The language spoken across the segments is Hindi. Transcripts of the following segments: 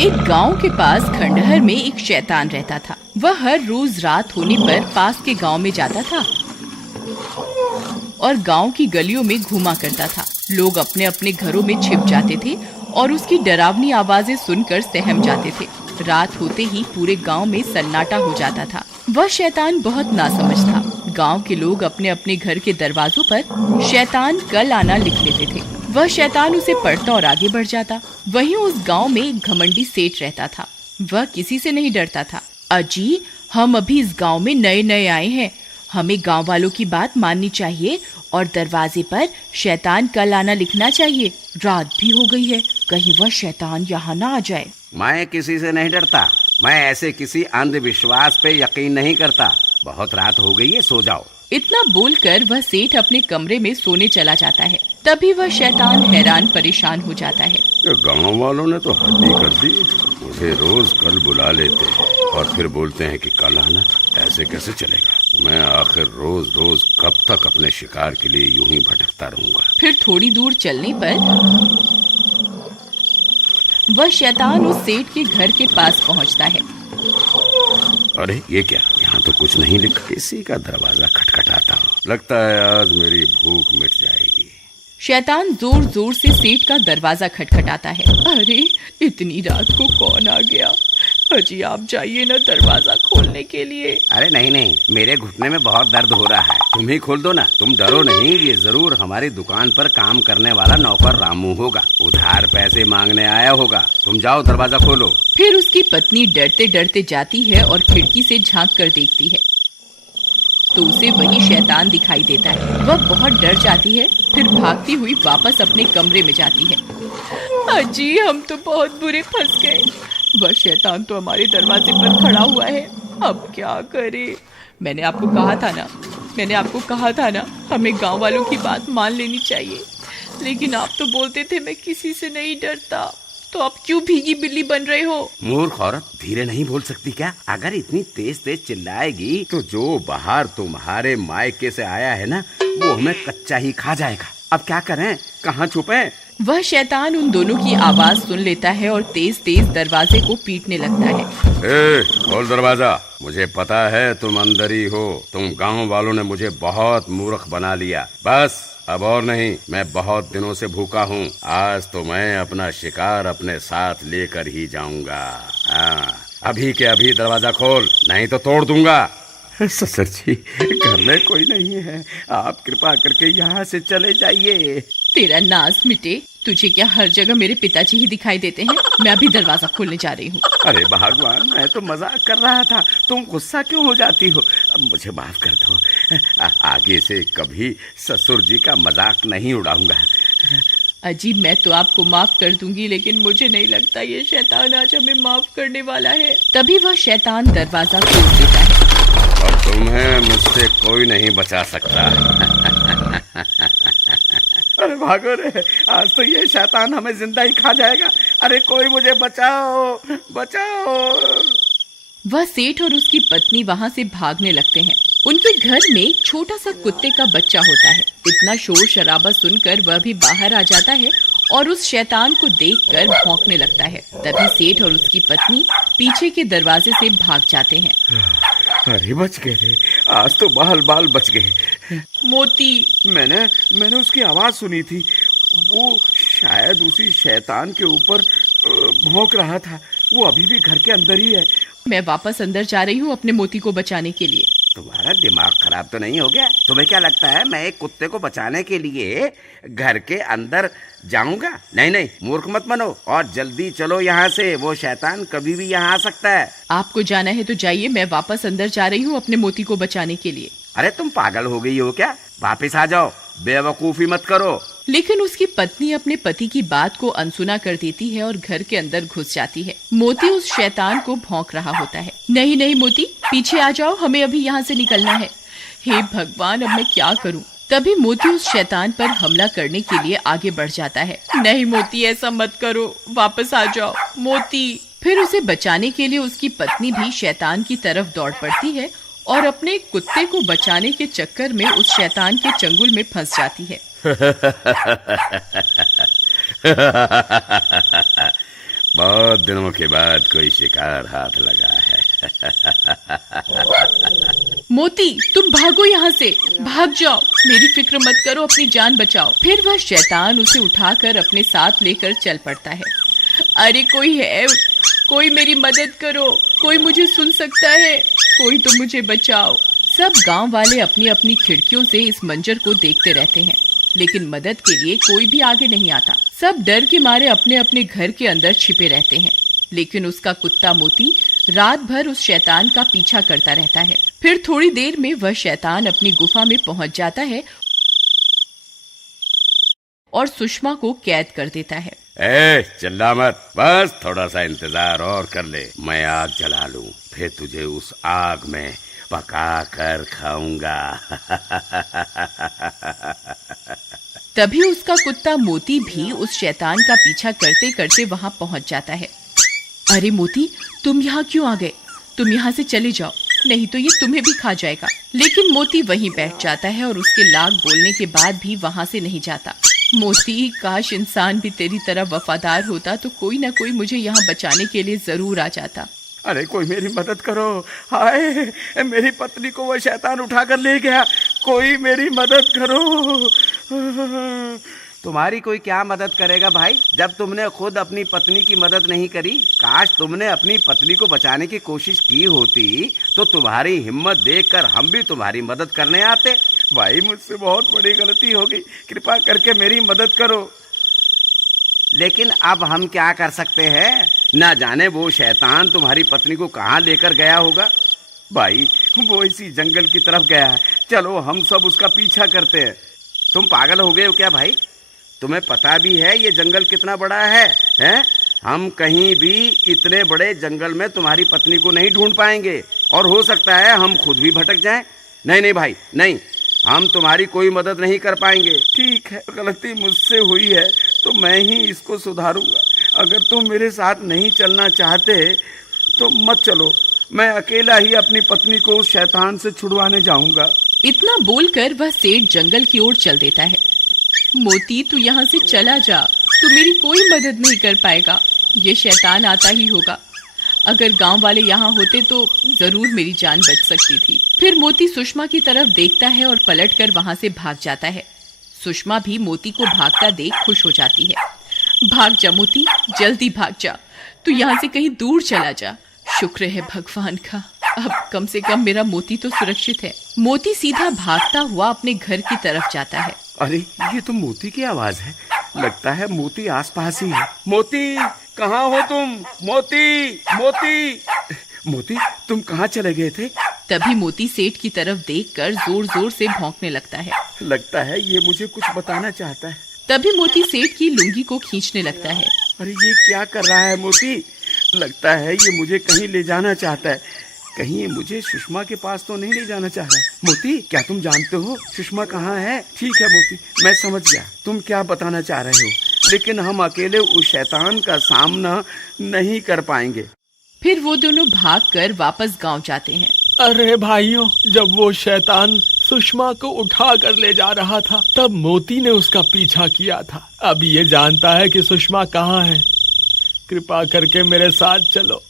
एक गांव के पास खंडहर में एक शैतान रहता था। वह हर रोज रात होने पर पास के गांव में जाता था और गांव की गलियों में घूमा करता था। लोग अपने अपने घरों में छिप जाते थे और उसकी डरावनी आवाजें सुनकर सहम जाते थे। रात होते ही पूरे गांव में सन्नाटा हो जाता था। वह शैतान बहुत नासमझ था। गांव के लोग अपने अपने घर के दरवाजों पर शैतान कल आना लिख लेते थे। वह शैतान उसे पढ़ता और आगे बढ़ जाता। वहीं उस गांव में एक घमंडी सेठ रहता था। वह किसी से नहीं डरता था। अजी, हम अभी इस गांव में नए नए आए हैं, हमें गांव वालों की बात माननी चाहिए और दरवाजे पर शैतान कल आना लिखना चाहिए। रात भी हो गई है, कहीं वह शैतान यहाँ ना आ जाए। मैं किसी से नहीं डरता। मैं ऐसे किसी अंधविश्वास पे यकीन नहीं करता। बहुत रात हो गई है, सो जाओ। इतना बोलकर वह सेठ अपने कमरे में सोने चला जाता है। तभी वह शैतान हैरान परेशान हो जाता है। गांव वालों ने तो हद ही कर दी। मुझे रोज कल बुला लेते हैं और फिर बोलते हैं कि कल आना। ऐसे कैसे चलेगा? मैं आखिर रोज रोज कब तक अपने शिकार के लिए यूं ही भटकता रहूंगा। फिर थोड़ी दूर चलने पर वह शैतान उस सेठ के घर के पास पहुंचता है। अरे ये क्या, यहाँ तो कुछ नहीं लिखा। किसी का दरवाजा खटखटाता हूँ। लगता है आज मेरी भूख मिट जाएगी। शैतान जोर जोर से सेठ का दरवाजा खटखटाता है। अरे, इतनी रात को कौन आ गया? अजी, आप जाइए ना दरवाजा खोलने के लिए। अरे नहीं नहीं, मेरे घुटने में बहुत दर्द हो रहा है। तुम ही खोल दो ना। तुम डरो नहीं, ये जरूर हमारी दुकान पर काम करने वाला नौकर रामू होगा। उधार पैसे मांगने आया होगा। तुम जाओ, दरवाजा खोलो। फिर उसकी पत्नी डरते डरते जाती है और खिड़की से झांक कर देखती है तो उसे वही शैतान दिखाई देता है। वह बहुत डर जाती है, फिर भागती हुई वापस अपने कमरे में जाती है। अजी, हम तो बहुत बुरे फंस गए। वह शैतान तो हमारे दरवाजे पर खड़ा हुआ है। अब क्या करें? मैंने आपको कहा था ना, हमें गांव वालों की बात मान लेनी चाहिए। लेकिन आप तो बोलते थे मैं किसी से नहीं डरता, तो आप क्यों भीगी बिल्ली बन रहे हो? मूर्ख औरत, धीरे नहीं बोल सकती क्या? अगर इतनी तेज तेज चिल्लाएगी तो जो बाहर तुम्हारे मायके से आया है ना, वो हमें कच्चा ही खा जाएगा। अब क्या करें, कहाँ छुपे? वह शैतान उन दोनों की आवाज सुन लेता है और तेज तेज दरवाजे को पीटने लगता है। खोल दरवाजा। मुझे पता है तुम अंदर ही हो। तुम गांव वालों ने मुझे बहुत मूर्ख बना लिया। बस अब और नहीं, मैं बहुत दिनों से भूखा हूँ। आज तो मैं अपना शिकार अपने साथ लेकर ही जाऊंगा। हाँ, अभी के अभी दरवाजा खोल, नहीं तो तोड़ दूंगा। ससुर जी, घर में कोई नहीं है। आप कृपा करके यहाँ से चले जाइए। तेरा नाज मिटे। तुझे क्या हर जगह मेरे पिताजी ही दिखाई देते हैं? मैं अभी दरवाजा खोलने जा रही हूँ। अरे भगवान, मैं तो मजाक कर रहा था। तुम गुस्सा क्यों हो जाती हो? मुझे माफ कर दो। आगे से कभी ससुर जी का मजाक नहीं उड़ाऊंगा। अजी, मैं तो आपको माफ कर दूंगी, लेकिन मुझे नहीं लगता ये शैतान आज हमें माफ करने वाला है। तभी वह शैतान दरवाजा खोल देता है। और तुम्हें मुझसे कोई नहीं बचा सकता। अरे भागो रे, आज तो ये शैतान हमें जिंदा ही खा जाएगा। अरे कोई मुझे बचाओ, बचाओ। वह सेठ और उसकी पत्नी वहाँ से भागने लगते हैं। उनके घर में एक छोटा सा कुत्ते का बच्चा होता है। इतना शोर शराबा सुनकर वह भी बाहर आ जाता है और उस शैतान को देखकर भौंकने लगता है। तभी सेठ और उसकी पत्नी पीछे के दरवाजे से भाग जाते हैं। अरे बच गए रे, आज तो बाल बाल बच गए। मोती, मैंने उसकी आवाज सुनी थी। वो शायद उसी शैतान के ऊपर भौंक रहा था। वो अभी भी घर के अंदर ही है। मैं वापस अंदर जा रही हूँ अपने मोती को बचाने के लिए। तुम्हारा दिमाग खराब तो नहीं हो गया? तुम्हें क्या लगता है मैं एक कुत्ते को बचाने के लिए घर के अंदर जाऊंगा? नहीं नहीं, मूर्ख मत बनो और जल्दी चलो यहाँ से। वो शैतान कभी भी यहाँ आ सकता है। आपको जाना है तो जाइए, मैं वापस अंदर जा रही हूँ अपने मोती को बचाने के लिए। अरे तुम पागल हो गई हो क्या? वापस आ जाओ, बेवकूफी मत करो। लेकिन उसकी पत्नी अपने पति की बात को अनसुना कर देती है और घर के अंदर घुस जाती है। मोती उस शैतान को भौंक रहा होता है। नहीं नहीं मोती, पीछे आ जाओ, हमें अभी यहाँ से निकलना है। हे भगवान, अब मैं क्या करूँ? तभी मोती उस शैतान पर हमला करने के लिए आगे बढ़ जाता है। नहीं मोती, ऐसा मत करो, वापस आ जाओ मोती। फिर उसे बचाने के लिए उसकी पत्नी भी शैतान की तरफ दौड़ पड़ती है और अपने कुत्ते को बचाने के चक्कर में उस शैतान के चंगुल में फंस जाती है। बहुत दिनों के बाद कोई शिकार हाथ लगा है। मोती, तुम भागो यहाँ से, भाग जाओ, मेरी फिक्र मत करो, अपनी जान बचाओ। फिर वह शैतान उसे उठाकर अपने साथ लेकर चल पड़ता है। अरे कोई है, कोई मेरी मदद करो, कोई मुझे सुन सकता है, कोई तो मुझे बचाओ। सब गांव वाले अपनी अपनी खिड़कियों से इस मंजर को देखते रहते हैं, लेकिन मदद के लिए कोई भी आगे नहीं आता। सब डर के मारे अपने अपने घर के अंदर छिपे रहते हैं। लेकिन उसका कुत्ता मोती रात भर उस शैतान का पीछा करता रहता है। फिर थोड़ी देर में वह शैतान अपनी गुफा में पहुंच जाता है और सुषमा को कैद कर देता है। चिल्ला मत, बस थोड़ा सा इंतजार और कर ले। मैं आग जला लूं, फिर तुझे उस आग में पका कर खाऊंगा। तभी उसका कुत्ता मोती भी उस शैतान का पीछा करते करते वहां पहुंच जाता है। अरे मोती, तुम यहाँ क्यों आ गए? तुम यहाँ से चले जाओ, नहीं तो ये तुम्हें भी खा जाएगा। लेकिन मोती वहीं बैठ जाता है और उसके लाख बोलने के बाद भी वहां से नहीं जाता। मोती, काश इंसान भी तेरी तरह वफादार होता तो कोई ना कोई मुझे यहाँ बचाने के लिए जरूर आ जाता। अरे कोई मेरी मदद करो, हाय मेरी पत्नी को वो शैतान उठा कर ले गया, कोई मेरी मदद करो। तुम्हारी कोई क्या मदद करेगा भाई, जब तुमने खुद अपनी पत्नी की मदद नहीं करी। काश तुमने अपनी पत्नी को बचाने की कोशिश की होती तो तुम्हारी हिम्मत देखकर हम भी तुम्हारी मदद करने आते। भाई मुझसे बहुत बड़ी गलती हो गई, कृपा करके मेरी मदद करो। लेकिन अब हम क्या कर सकते हैं, ना जाने वो शैतान तुम्हारी पत्नी को कहाँ लेकर गया होगा। भाई वो इसी जंगल की तरफ गया है, चलो हम सब उसका पीछा करते हैं। तुम पागल हो गए हो क्या भाई? तुम्हें पता भी है ये जंगल कितना बड़ा है, हैं? हम कहीं भी इतने बड़े जंगल में तुम्हारी पत्नी को नहीं ढूंढ पाएंगे और हो सकता है हम खुद भी भटक जाएं। नहीं नहीं भाई नहीं, हम तुम्हारी कोई मदद नहीं कर पाएंगे। ठीक है, गलती मुझसे हुई है तो मैं ही इसको सुधारूंगा। अगर तुम मेरे साथ नहीं चलना चाहते तो मत चलो, मैं अकेला ही अपनी पत्नी को उस शैतान से छुड़वाने जाऊंगा। इतना बोलकर वह सेठ जंगल की ओर चल देता है। मोती, तू यहाँ से चला जा, तू मेरी कोई मदद नहीं कर पाएगा, ये शैतान आता ही होगा। अगर गांव वाले यहाँ होते तो जरूर मेरी जान बच सकती थी। फिर मोती सुषमा की तरफ देखता है और पलटकर वहां से भाग जाता है। सुषमा भी मोती को भागता देख खुश हो जाती है। भाग जा मोती, जल्दी भाग जा, तू यहाँ से कहीं दूर चला जा। शुक्र है भगवान का, अब कम से कम मेरा मोती तो सुरक्षित है। मोती सीधा भागता हुआ अपने घर की तरफ जाता है। अरे ये तो मोती की आवाज है, लगता है मोती आसपास ही है। मोती, कहाँ हो तुम? मोती, मोती, मोती, तुम कहाँ चले गए थे? तभी मोती सेठ की तरफ देखकर जोर जोर से भौंकने लगता है। लगता है ये मुझे कुछ बताना चाहता है। तभी मोती सेठ की लुंगी को खींचने लगता है। अरे ये क्या कर रहा है मोती? लगता है ये मुझे कहीं ले जाना चाहता है। कहीं ये मुझे सुषमा के पास तो नहीं ले जाना चाह रहा। मोती, क्या तुम जानते हो सुषमा कहाँ है? ठीक है मोती, मैं समझ गया तुम क्या बताना चाह रहे हो, लेकिन हम अकेले उस शैतान का सामना नहीं कर पाएंगे। फिर वो दोनों भागकर वापस गांव जाते हैं। अरे भाइयों, जब वो शैतान सुषमा को उठा कर ले जा रहा था तब मोती ने उसका पीछा किया था। अब ये जानता है कि सुषमा कहाँ है। कृपा करके मेरे साथ चलो,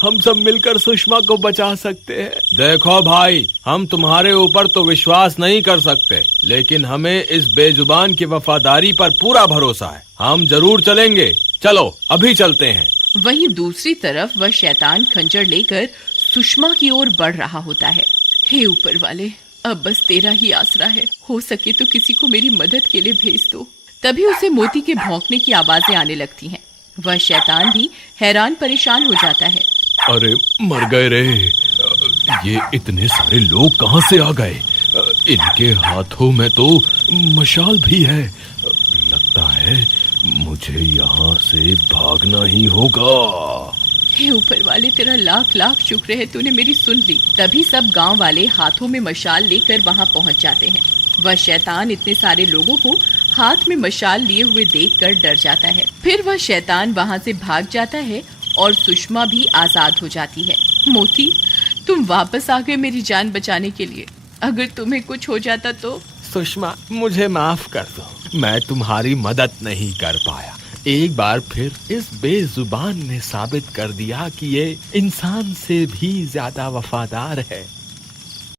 हम सब मिलकर सुषमा को बचा सकते हैं। देखो भाई, हम तुम्हारे ऊपर तो विश्वास नहीं कर सकते, लेकिन हमें इस बेजुबान की वफादारी पर पूरा भरोसा है। हम जरूर चलेंगे, चलो अभी चलते हैं। वहीं दूसरी तरफ वह शैतान खंजर लेकर सुषमा की ओर बढ़ रहा होता है। हे ऊपर वाले, अब बस तेरा ही आसरा है, हो सके तो किसी को मेरी मदद के लिए भेज दो। तभी उसे मोती के भौंकने की आवाजें आने लगती हैं। वह शैतान भी हैरान परेशान हो जाता है। अरे मर गए रे, ये इतने सारे लोग कहाँ से आ गए? इनके हाथों में तो मशाल भी है। लगता है मुझे यहाँ से भागना ही होगा। हे ऊपर वाले, तेरा लाख लाख शुक्र है, तूने मेरी सुन ली। तभी सब गांव वाले हाथों में मशाल लेकर वहां पहुंच जाते हैं। वह शैतान इतने सारे लोगों को हाथ में मशाल लिए हुए देखकर डर जाता है। फिर वह शैतान वहां से भाग जाता है और सुषमा भी आजाद हो जाती है। मोती, तुम वापस आ गए मेरी जान बचाने के लिए। अगर तुम्हें कुछ हो जाता तो? सुषमा, मुझे माफ कर दो, मैं तुम्हारी मदद नहीं कर पाया, एक बार फिर इस बेजुबान ने साबित कर दिया कि ये इंसान से भी ज्यादा वफादार है।